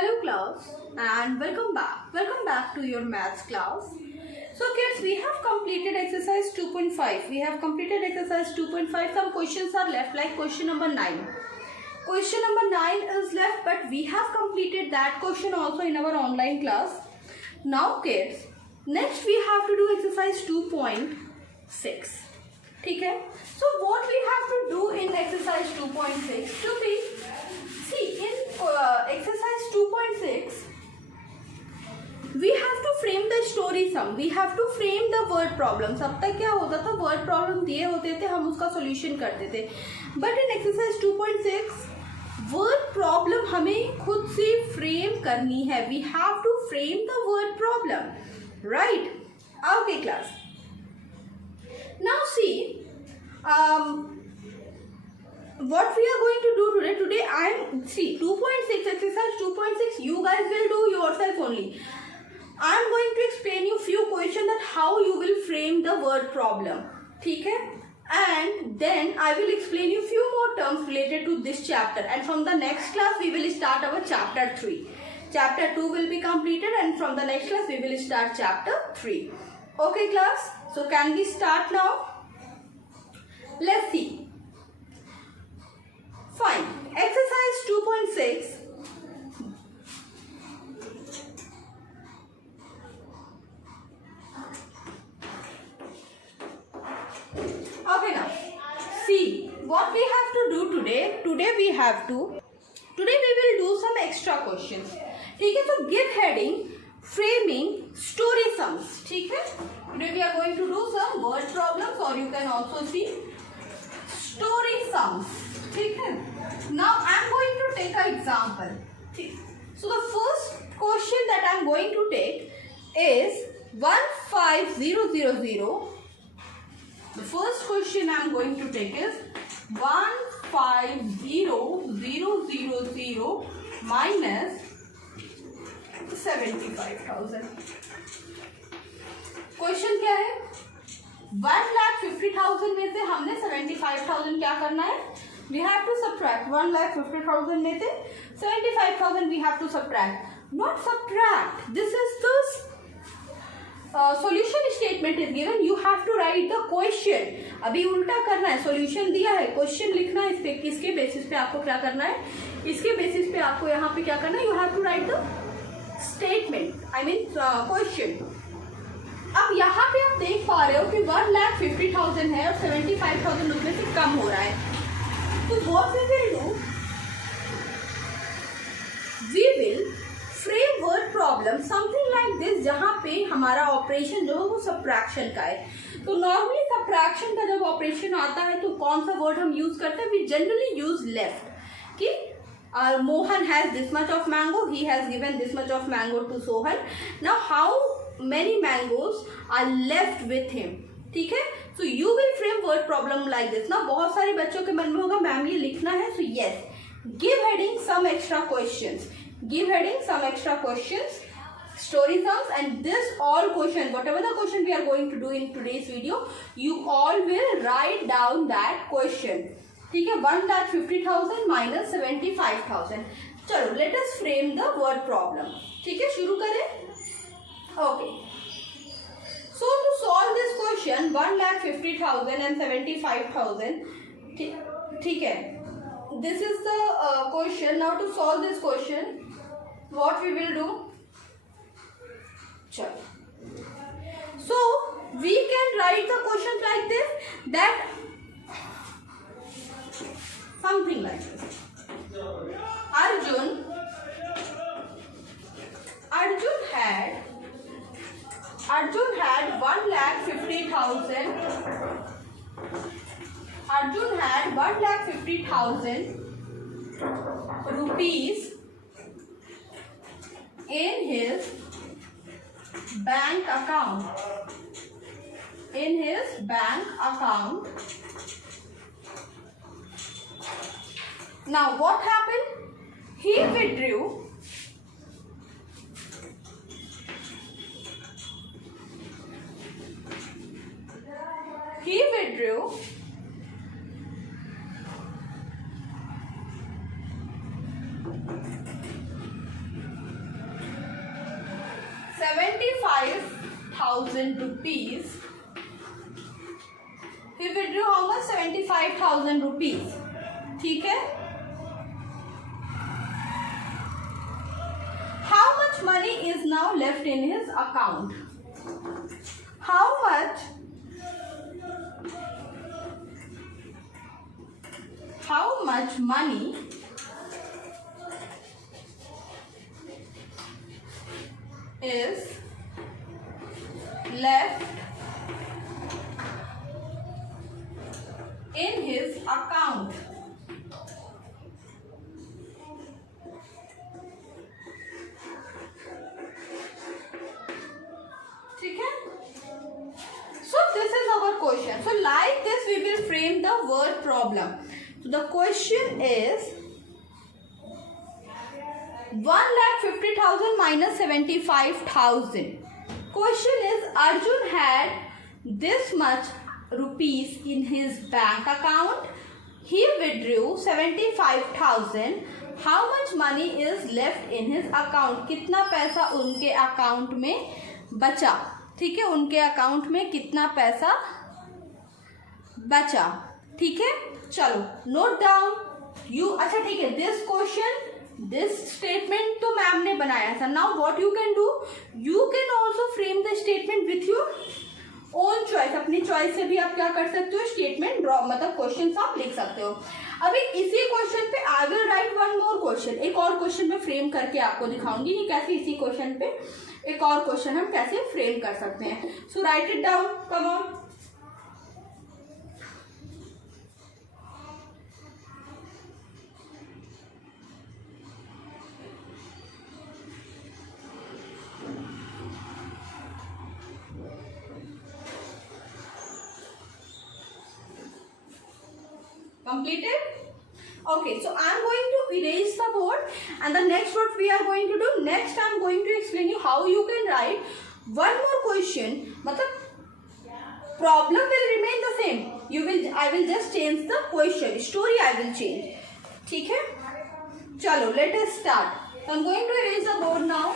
Hello class and welcome back. Welcome back to your maths class. So kids, we have completed exercise 2.5. We have completed exercise 2.5. Some questions are left like question number 9. Question number 9 is left, but we have completed that question also in our online class. Now kids, next we have to do exercise 2.6. Okay? So what we have to do in exercise 2.6 to be, see in exercise 2.6 we have to frame the story sum, we have to frame the word problems. अब तक क्या होता था, word problem दिए होते थे, हम उसका solution करते थे. But in exercise 2.6 word problem हमें खुद से frame करनी है. We have to frame the word problem, right? Okay class. Now see, what we are going to do today I'm see 2.6 exercise 2.6 you guys will do yourself only. I'm going to explain you few questions that how you will frame the word problem, ठीक है? And then I will explain you few more terms related to this chapter, and from the next class we will start our chapter 3. Chapter 2 will be completed, and from the next class we will start chapter 3. Okay class, so can we start now? Let's see. Fine. Exercise 2.6. Okay now. See what we have to do today. Today we will do some extra questions. ठीक है? So give heading framing story sums. ठीक है? Today we are going to do some word problems, or you can also see story sums. ठीक है? Now I am going to take an example. So the first question that I am going to take is 15000. The first question I am going to take is 150,000 minus 75,000. Question क्या है? 1,50,000 में से हमने 75,000 क्या करना है? We have to subtract. 1,50,000 में से 75,000 we have to subtract. Not subtract. This is the solution statement is given. You have to write the question. अभी उल्टा करना है. Solution दिया है. Question लिखना है. इस पे किसके बेसिस पे आपको क्या करना है? इसके बेसिस पे आपको यहाँ पे क्या करना है? You have to write the statement. I mean question. अब यहाँ पे आप देख पा रहे हो कि 1,50,000 है और 75,000 उसमें से कम हो रहा है. तो what we will do? We will frame word problem something like this, जहाँ पे हमारा ऑपरेशन जो है वो सब्ट्रैक्शन का है. तो नॉर्मली सब्ट्रैक्शन का जब ऑपरेशन आता है तो कौन सा वर्ड हम यूज करते हैं? We generally use left. कि Mohan has this much of mango, he has given this much of mango to Sohan. Now how many mangoes are left with him? ठीक है? So you will frame word problem like this. Now बहुत सारे बच्चों के मन में होगा मैम ये लिखना है. So yes, give heading some extra questions. Give heading some extra questions, story sums, and this all question, whatever the question we are going to do in today's video, you all will write down that question. ठीक है? 1,50,000 minus 75,000. चलो let us frame the word problem. ठीक है? शुरू करें. Okay. So to solve this question 1,50,000 and 75,000, ठीक है? This is the question. Now to solve this question, what we will do? चलो. So we can write the question like this, that something like this. Arjun had 1,50,000. Arjun had 1,50,000 rupees in his bank account. Now what happened? He withdrew 1,50,000 75,000 rupees. He withdrew how much? 75,000 rupees. ठीक है. How much money is now left in his account? How much money is left in his account? ठीक है. So this is our question. So like this we will frame the word problem. So the question is 1,50,000 minus 75,000. Question is Arjun had this much rupees in his bank account. He withdrew 75,000. How much money is left in his account? कितना पैसा उनके अकाउंट में बचा? ठीक है, उनके अकाउंट में कितना पैसा बचा? ठीक है, चलो नोट डाउन यू. अच्छा ठीक है, दिस क्वेश्चन दिस स्टेटमेंट तो मैम ने बनाया था. Now what you can do, you can also frame the statement with your own choice. अपनी चॉइस से भी आप क्या कर सकते हो, स्टेटमेंट ड्रॉ मतलब क्वेश्चन आप लिख सकते हो. अभी इसी क्वेश्चन पे I will write one more question. एक और क्वेश्चन में फ्रेम करके आपको दिखाऊंगी कि कैसे इसी क्वेश्चन पे एक और क्वेश्चन हम कैसे फ्रेम कर सकते हैं. So write it down, come on. Completed? Okay, so I am going to erase the board, and the next what we are going to do, next I am going to explain you how you can write one more question. मतलब problem will remain the same. I will just change the question. Story I will change. ठीक है? चलो, let us start. So I am going to erase the board now.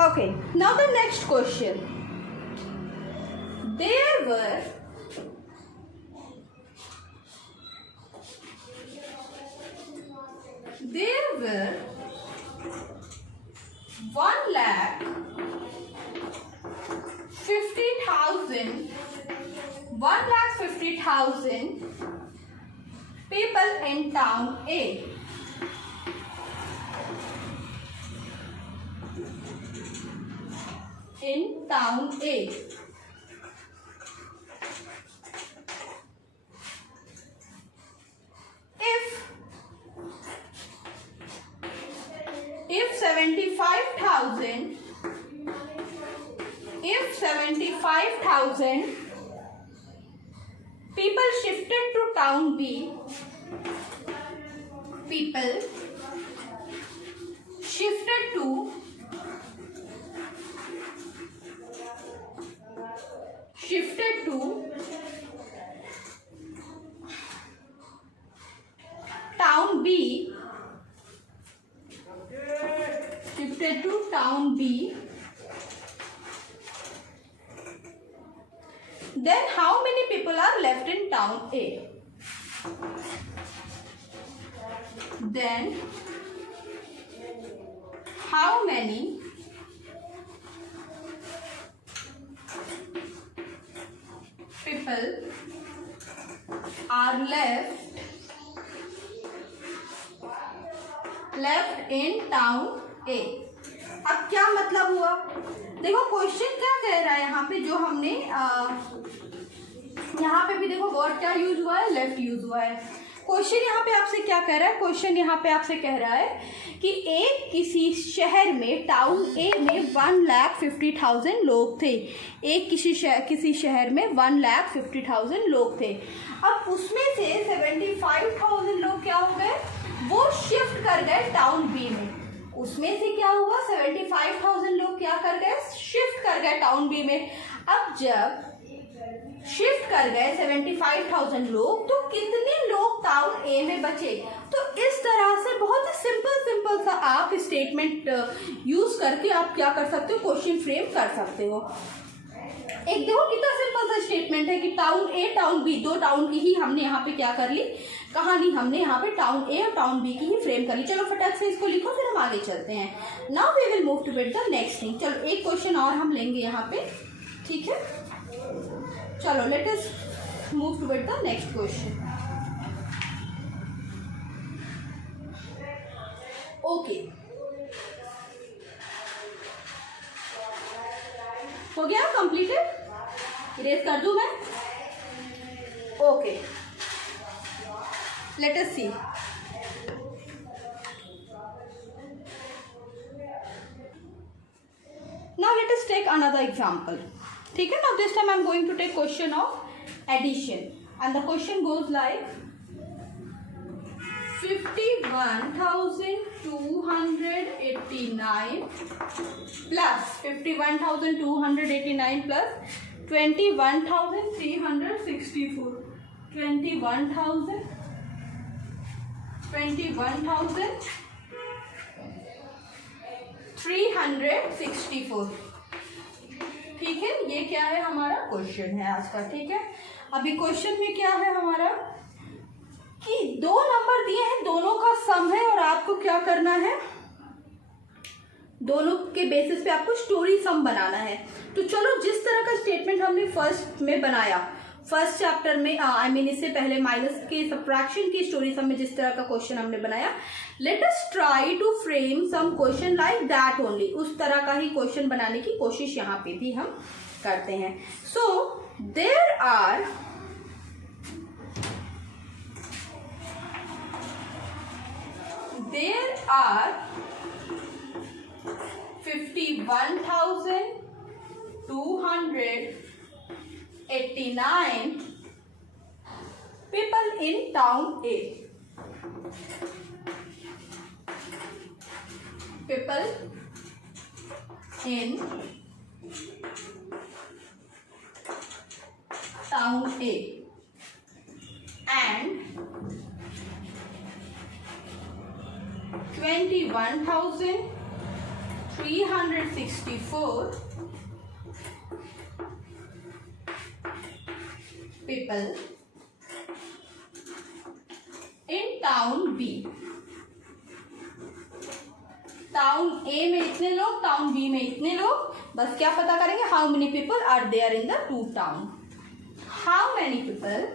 Okay, now the next question. There were 1,50,000 people in town A. In town A. If 75,000 people shifted to town B, people shifted to town B, then how many people are left in town A? Then how many people are left in town A? अब क्या मतलब हुआ, देखो क्वेश्चन क्या कह रहा है यहाँ पे, जो हमने यहाँ पे भी देखो वर्ड क्या यूज हुआ है, लेफ्ट यूज हुआ है. क्वेश्चन यहाँ पे आपसे क्या कह रहा है, क्वेश्चन यहाँ पे आपसे कह रहा है कि एक किसी शहर में, टाउन ए में 1,50,000 लोग थे. एक किसी शहर में 1,50,000 लोग थे. अब उसमें से 75,000 लोग क्या हो गए, वो शिफ्ट कर गए टाउन बी में. उसमें से क्या हुआ, 75,000 लोग क्या कर गए, शिफ्ट कर गए टाउन बी में. अब जब शिफ्ट कर गए 75,000 लोग, तो कितने लोग टाउन ए में बचे। तो इस तरह से बहुत ही सिंपल सा आप स्टेटमेंट यूज करके आप क्या कर सकते हो, क्वेश्चन फ्रेम कर सकते हो। एक देखो कितना सिंपल सा स्टेटमेंट है कि टाउन ए टाउन बी, दो टाउन की ही हमने यहाँ पे क्या कर ली, कहानी हमने यहाँ पे टाउन ए और टाउन बी की ही फ्रेम कर ली। चलो फटाक से इसको लिखो, फिर हम आगे चलते हैं। Now we will move to with the next thing. चलो एक क्वेश्चन और हम लेंगे यहाँ पे, ठीक है। चलो let us move to with the next question. Okay, हो गया कंप्लीटेड, इरेज कर दूं मैं। Okay, let us see. Now let us take another example, ठीक है। Now this time I am going to take question of addition and the question goes like 51,289 plus 51,289 plus 21,364, 21,364, ठीक है। ये क्या है, हमारा क्वेश्चन है आज का, ठीक है। अभी क्वेश्चन में क्या है हमारा कि दो नंबर दिए हैं, दोनों का सम है और आपको क्या करना है, दोनों के बेसिस पे आपको स्टोरी सम बनाना है। तो चलो जिस तरह का स्टेटमेंट हमने फर्स्ट में बनाया, फर्स्ट चैप्टर में इससे पहले माइनस के सब्ट्रैक्शन की स्टोरी सम में जिस तरह का क्वेश्चन हमने बनाया, let us try to frame some question like that only. उस तरह का ही क्वेश्चन बनाने की कोशिश यहाँ पे भी हम करते हैं। So there are 51,289 people in town A. People in town A and 21,364 people in town B. Town A में इतने लोग, टाउन बी में इतने लोग, बस क्या पता करेंगे, how many people are there in the two town. How many people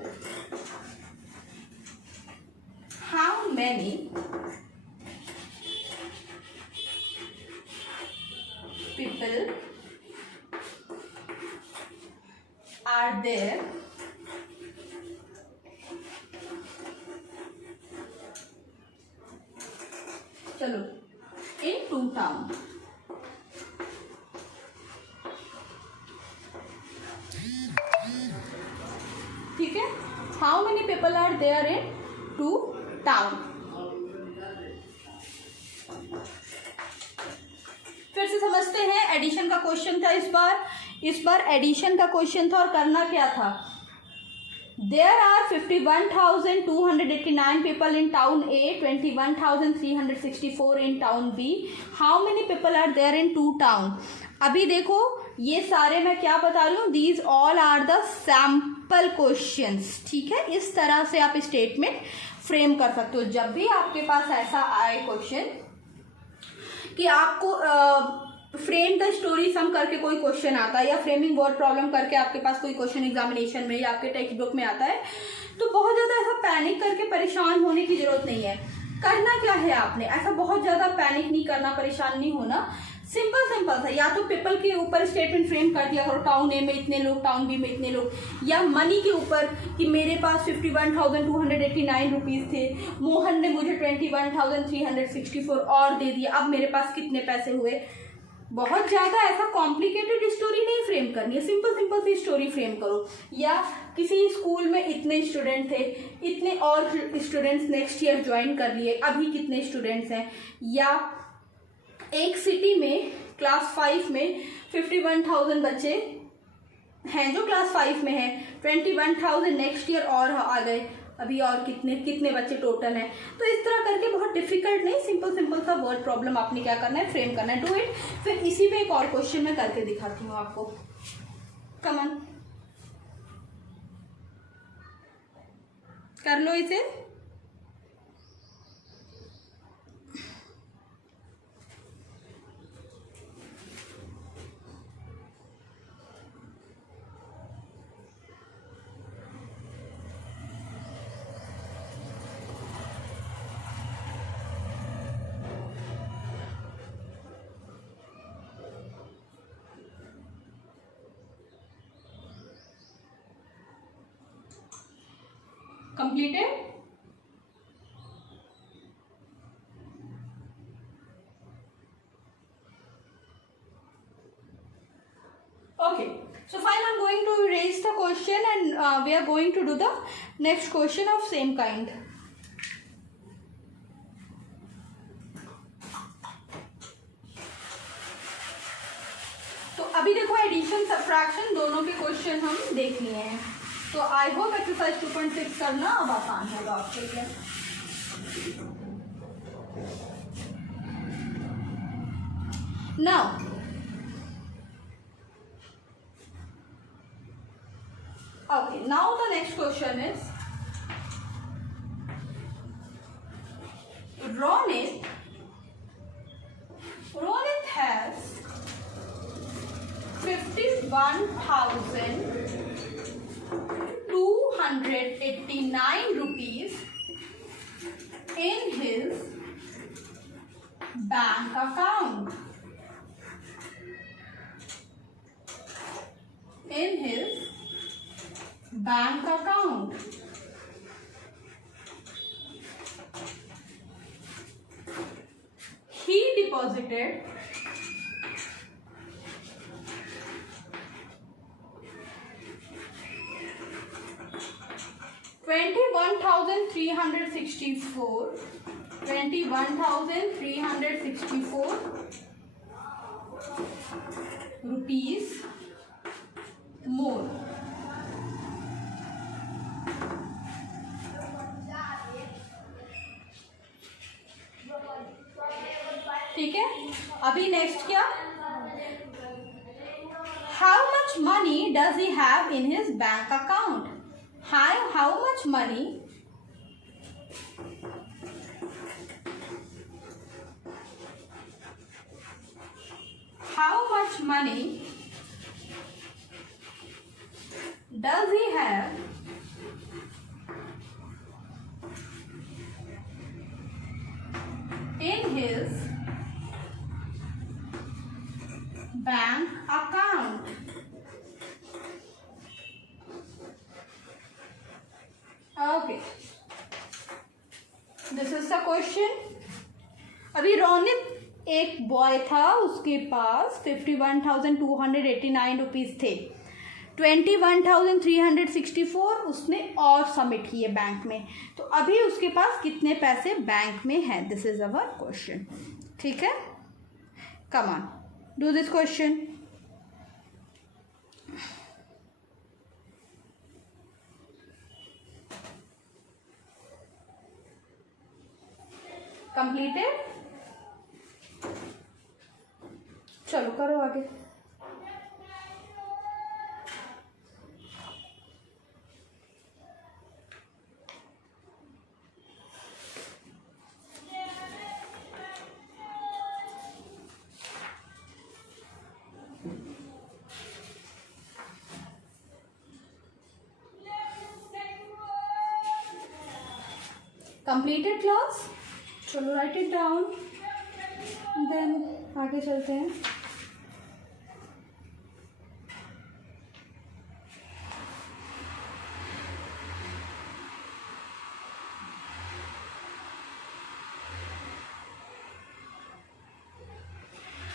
are there चलो in two town। ठीक है, how many people are there in two town. फिर से समझते हैं, एडिशन का क्वेश्चन था इस बार एडिशन का क्वेश्चन था और करना क्या था, there are 51,289 people in town A, 21,364 in town B, how many people are there in two town. अभी देखो ये सारे मैं क्या बता रही हूँ, these all are the sample questions, ठीक है। इस तरह से आप स्टेटमेंट फ्रेम कर सकते हो। जब भी आपके पास ऐसा आए क्वेश्चन कि आपको फ्रेम द स्टोरी सम करके कोई क्वेश्चन आता है या फ्रेमिंग वर्ड प्रॉब्लम करके आपके पास कोई क्वेश्चन एग्जामिनेशन में या आपके टेक्स्ट बुक में आता है, तो बहुत ज़्यादा ऐसा पैनिक करके परेशान होने की जरूरत नहीं है। करना क्या है आपने, ऐसा बहुत ज़्यादा पैनिक नहीं करना, परेशान नहीं होना, सिंपल सा या तो पीपल के ऊपर स्टेटमेंट फ्रेम कर दिया करो, टाउन ए में इतने लोग, टाउन बी में इतने लोग, या मनी के ऊपर कि मेरे पास 51,289 रुपीज़ थे, मोहन ने मुझे 21,364 और दे दिया, अब मेरे पास कितने पैसे हुए। बहुत ज़्यादा ऐसा कॉम्प्लिकेटेड स्टोरी नहीं फ्रेम करनी है, सिंपल सी स्टोरी फ्रेम करो। या किसी स्कूल में इतने स्टूडेंट थे, इतने और स्टूडेंट्स नेक्स्ट ईयर ज्वाइन कर लिए, अभी कितने स्टूडेंट्स हैं। या एक सिटी में क्लास 5 में 51,000 बच्चे हैं जो क्लास 5 में है, 21,000 नेक्स्ट ईयर और आ गए, अभी और कितने बच्चे टोटल हैं। तो इस तरह करके बहुत डिफिकल्ट नहीं, सिंपल सा वर्ड प्रॉब्लम आपने क्या करना है, फ्रेम करना है। Do it. फिर इसी पे एक और क्वेश्चन मैं करके दिखाती हूँ आपको। कम ऑन, कर लो इसे। Completed? Okay, so fine, I'm going to erase the question and we are going to do the next question of same kind. तो अभी देखो एडिशन सब्ट्रैक्शन दोनों के क्वेश्चन हम देख लिए हैं, तो आई होप एक्सरसाइज 2.6 करना अब आसान होगा आपके लिए। Now okay, now the next question is Ronit has 51,289 rupees in his bank account. He deposited 21,364 rupees more. ठीक है, अभी नेक्स्ट क्या, how much money does he have in his bank account? How much money does he have in his bank account? Okay, this is the question. अभी रोनित एक बॉय था, उसके पास 51,289 रुपीज़ थे, 21,364 उसने और सबमिट किए बैंक में, तो अभी उसके पास कितने पैसे बैंक में हैं? This is our question. ठीक है, come on, do this question. Completed? चलो करो आगे। Completed class? चलो राइट इट डाउन, देन आगे चलते हैं।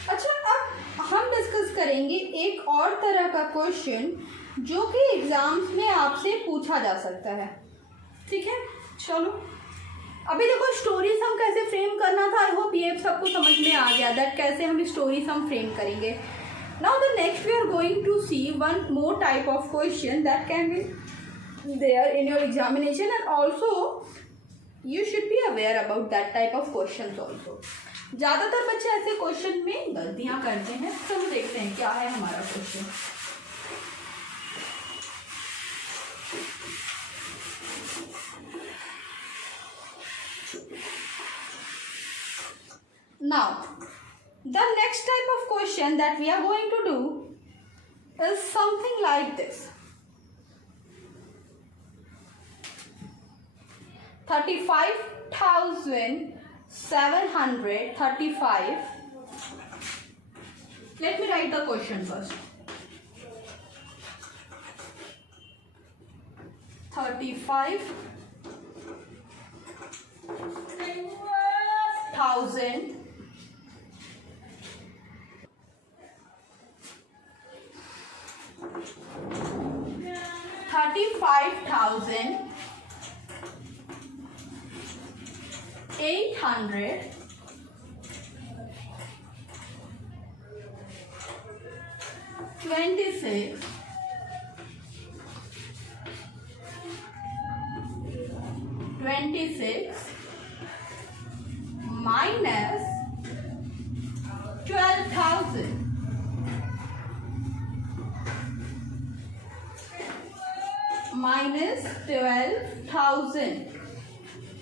अच्छा, अब हम डिस्कस करेंगे एक और तरह का क्वेश्चन जो कि एग्जाम्स में आपसे पूछा जा सकता है। ठीक है, चलो अभी देखो स्टोरीज हम कैसे फ्रेम करना था, आई होप ये सबको समझ में आ गया दैट कैसे हम स्टोरीज हम फ्रेम करेंगे। Now the next we are going to see one more type of question that can be there in your examination, and also you should be aware about that type of questions also. ज़्यादातर बच्चे ऐसे क्वेश्चन में गलतियां करते हैं. चलो देखते हैं क्या है हमारा question. Now, the next type of question that we are going to do is something like this. 35,735. Let me write the question first. 35,000 35,800 26 minus 12,000 minus 12,000.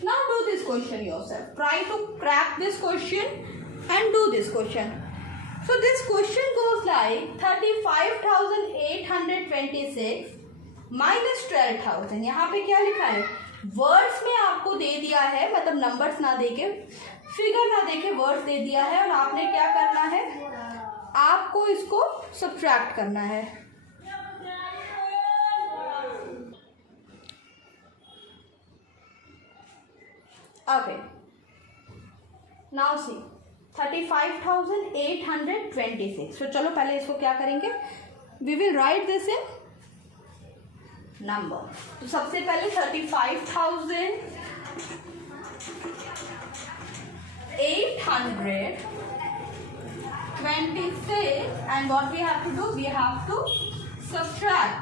Now do this question yourself. Try to crack this question and do this question. So this question goes like 35,826 minus 12,000. यहाँ पे क्या लिखा है? वर्ड्स में आपको दे दिया है, मतलब नंबर्स ना देके, फिगर ना देके वर्ड्स दे दिया है, और आपने क्या करना है, आपको इसको सब्ट्रैक्ट करना है. Okay. Now see 35,826. So चलो पहले इसको क्या करेंगे, we will write this in number. तो सबसे पहले 35,826, and what we have to do, we have to subtract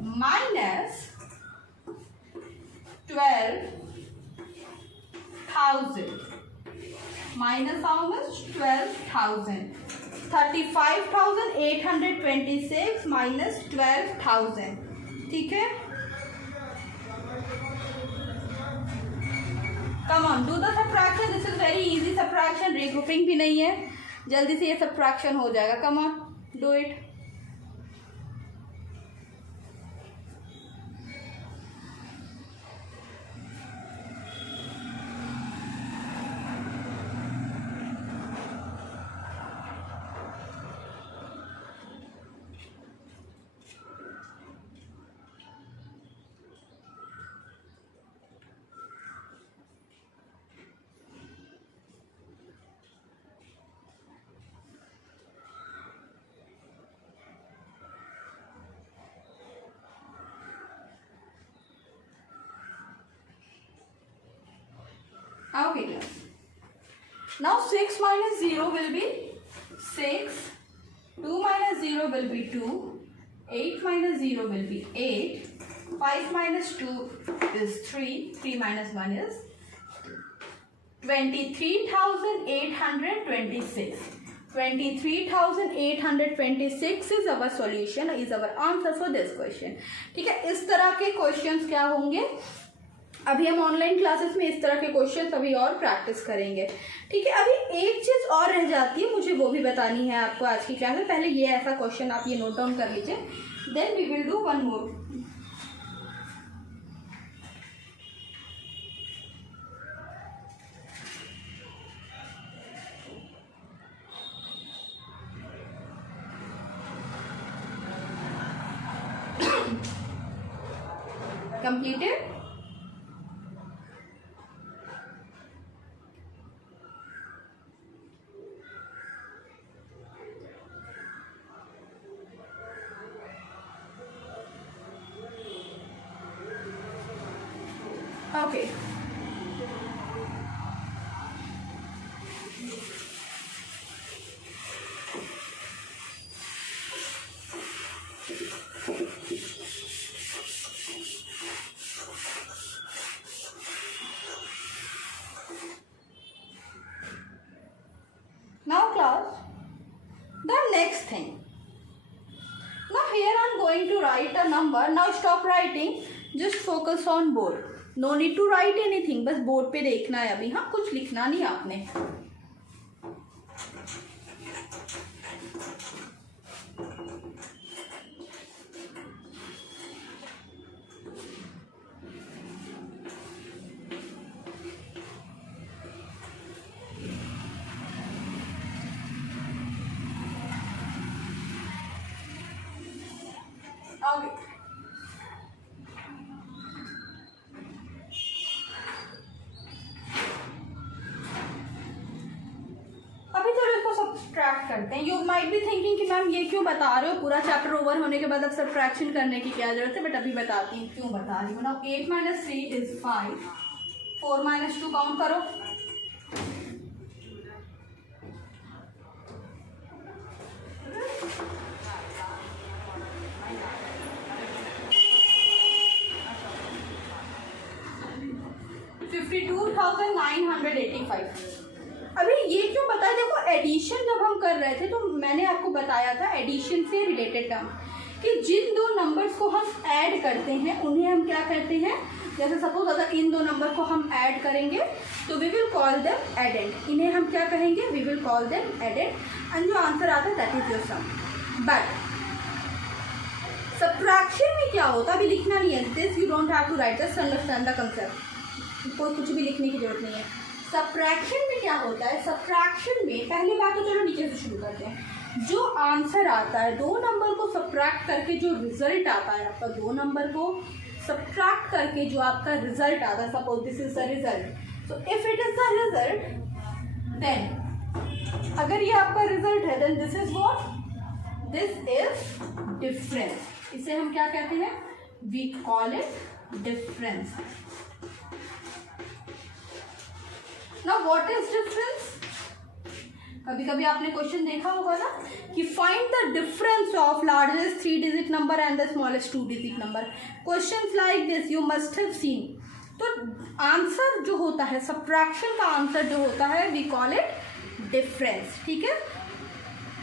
minus 12,000. Minus how much? 12,000. 35,826 minus 12,000. ठीक है? Come on, do the subtraction. This is very easy subtraction. Regrouping भी नहीं है. जल्दी से ये subtraction हो जाएगा. Come on, do it. Okay, class. Now 6 minus 0 will be 6. 2 minus 0 will be 2. 8 minus 0 will be 8. 5 minus 2 is 3. 3 minus 1 is 23,826. 23,826 is our solution, is our answer for this question. ठीक है, इस तरह के क्वेश्चंस क्या होंगे, अभी हम ऑनलाइन क्लासेस में इस तरह के क्वेश्चंस अभी और प्रैक्टिस करेंगे. ठीक है, अभी एक चीज़ और रह जाती है, मुझे वो भी बतानी है आपको आज की क्लास में. पहले ये ऐसा क्वेश्चन आप ये नोट डाउन कर लीजिए, then we will do one more. Completed? Okay. The next thing, now here I'm going to write a number. Now stop writing, just focus on board. No need to write anything, बस बोर्ड पे देखना है अभी. हाँ, कुछ लिखना नहीं आपने. आगे अभी चलो इसको सब्ट्रैक्ट करते हैं. यू माइट बी थिंकिंग कि मैम ये क्यों बता रहे हो, पूरा चैप्टर ओवर होने के बाद अब सब्ट्रैक्शन करने की क्या जरूरत है. बट अभी बताती हूँ क्यों बता रही हूँ ना. 8 - 3 इज 5. 4 - 2 काउंट करो. 52,985. अभी ये क्यों बताया, देखो एडिशन जब हम कर रहे थे तो मैंने आपको बताया था एडिशन से रिलेटेड टर्म कि जिन दो नंबर्स को हम ऐड करते हैं उन्हें हम क्या कहते हैं. जैसे सपोज अगर इन दो नंबर को हम ऐड करेंगे तो we will call them addend. इन्हें हम क्या कहेंगे, we will call them addend. And जो आंसर आता है that is your sum. But subtraction में क्या होता है, अभी लिखना नहीं है. This you don't have to write, just understand the concept. कोई कुछ भी लिखने की जरूरत नहीं है. सब्ट्रैक्शन में क्या होता है, सब्ट्रैक्शन में पहली बात तो चलो नीचे से शुरू करते हैं. जो आंसर आता है, दो नंबर को सब्ट्रैक्ट करके जो रिजल्ट आता है आपका, दो नंबर को सब्ट्रैक्ट करके जो आपका रिजल्ट आता है, suppose this is the result. So if it is the result, then अगर ये आपका रिजल्ट है, then this is what, this is difference. इसे हम क्या कहते हैं, we call it difference. Now what is difference? कभी कभी आपने क्वेश्चन देखा होगा ना कि find the difference of largest 3 digit number and the smallest 2 digit number. Questions like this you must have seen. तो आंसर जो होता है, सब्ट्रैक्शन का आंसर जो होता है, वी कॉल इट डिफरेंस. ठीक है,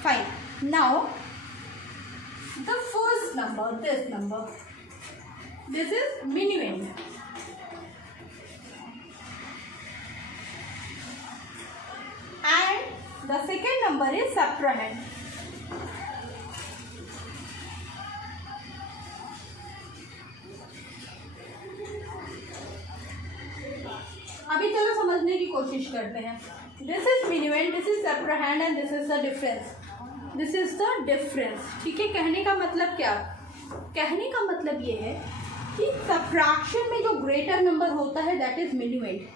fine. Now the first number, this number, this is minimum. And the second number is subtrahend. अभी चलो समझने की कोशिश करते हैं. This is minimum, this is subtrahend and this is the difference. This is the difference. ठीक है, कहने का मतलब क्या, कहने का मतलब ये है कि सब्ट्रैक्शन में जो ग्रेटर नंबर होता है that is minimum.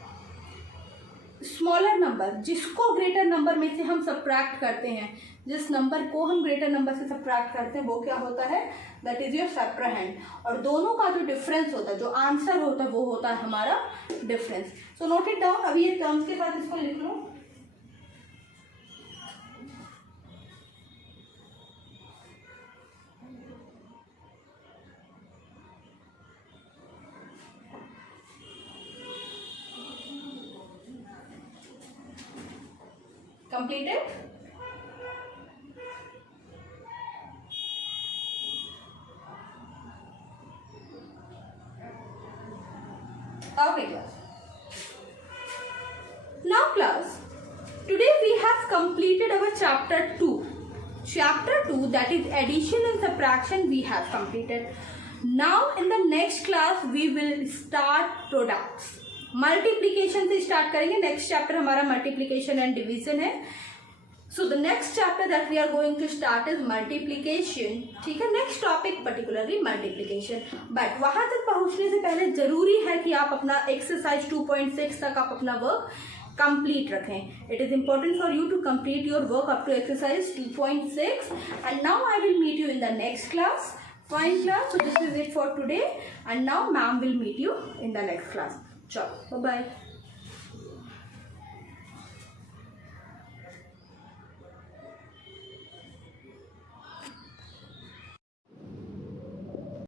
Smaller number जिसको ग्रेटर नंबर में से हम सब्ट्रैक्ट करते हैं, जिस नंबर को हम ग्रेटर नंबर से सब्ट्रैक्ट करते हैं वो क्या होता है, दैट इज योर सब्ट्रैहेंड. और दोनों का जो डिफरेंस होता है, जो आंसर होता है, वो होता है हमारा difference. So note it down. अभी ये टर्म्स के साथ इसको लिख लो. Completed? Okay class. Now class, today we have completed our chapter 2. Chapter 2, that is addition and subtraction, we have completed. Now in the next class we will start products. Multiplication से start करेंगे. Next chapter हमारा multiplication and division है. So the next chapter that we are going to start is multiplication. ठीक है, next topic particularly multiplication. But वहां तक पहुंचने से पहले जरूरी है कि आप अपना एक्सरसाइज 2.6 तक आप अपना वर्क कंप्लीट रखें. It is important for you to complete your work up to exercise 2.6. And now I will meet you in the next class. Fine class. So this is it for today. And now ma'am will meet you in the next class. Ciao. Bye bye.